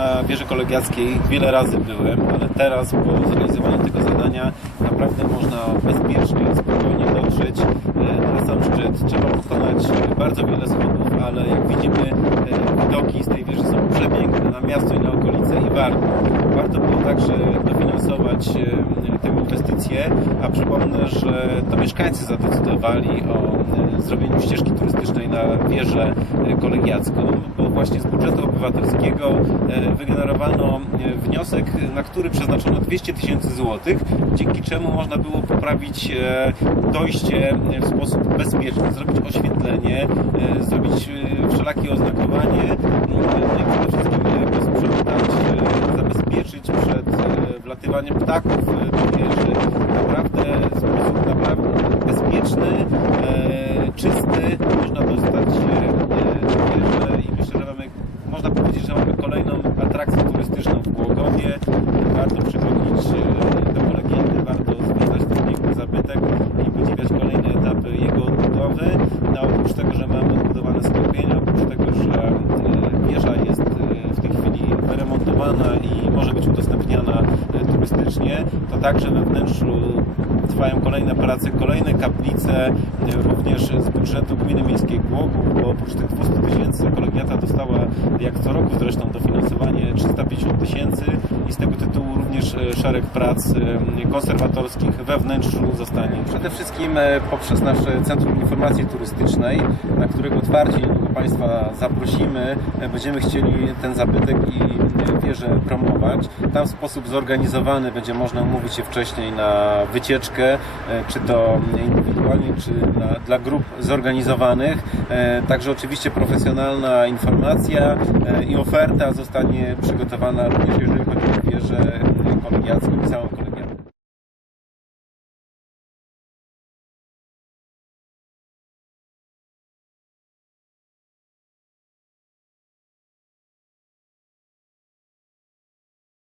Na wieży kolegiackiej wiele razy byłem, ale teraz po zrealizowaniu tego zadania naprawdę można bezpiecznie, spokojnie dotrzeć e, na sam szczyt. Trzeba pokonać e, bardzo wiele schodów, ale jak widzimy e, widoki z tej wieży są przepiękne na miasto i na okolice i warto. Warto było także dofinansować tę inwestycję, a przypomnę, że to mieszkańcy zadecydowali o zrobieniu ścieżki turystycznej na wieżę e, kolegiacką, bo właśnie z budżetu obywatelskiego e, wygenerowano e, wniosek, na który przeznaczono 200 tysięcy złotych, dzięki czemu można było poprawić dojście w sposób bezpieczny, zrobić oświetlenie, zrobić wszelakie oznakowanie, no i przede wszystkim posprzątać, zabezpieczyć przed wlatywaniem ptaków do wieży. Naprawdę w sposób naprawdę bezpieczny, e, czysty można dostać e, do wieży i myślę, że mamy, można powiedzieć, że mamy kolejną atrakcję turystyczną w Głogowie. Warto przychodzić e, do Kolegiety, warto zwiedzać ten piękny zabytek i podziwiać kolejne etapy jego odbudowy. No, oprócz tego, że odbudowane sklepienia, oprócz tego, że e, wieża jest e, w tej chwili wyremontowana i może być udostępniana e, turystycznie, to także we wnętrzu trwają kolejne prace, kolejne kaplice, również z budżetu Gminy Miejskiej Głogów, bo oprócz tych 200 tysięcy kolegiata dostała, jak co roku zresztą, dofinansowanie 350 tysięcy i z tego tytułu również e, szereg prac e, konserwatorskich we wnętrzu zostanie. Przede wszystkim e, poprzez nasze Centrum Informacji Turystycznej, na którego niedługo Państwa zaprosimy, będziemy chcieli ten zabytek i wieżę promować. Tam w sposób zorganizowany będzie można umówić się wcześniej na wycieczkę, czy to indywidualnie, czy na, dla grup zorganizowanych. Także oczywiście profesjonalna informacja i oferta zostanie przygotowana również jeżeli chodzi o wieżę kolegiacką i całą.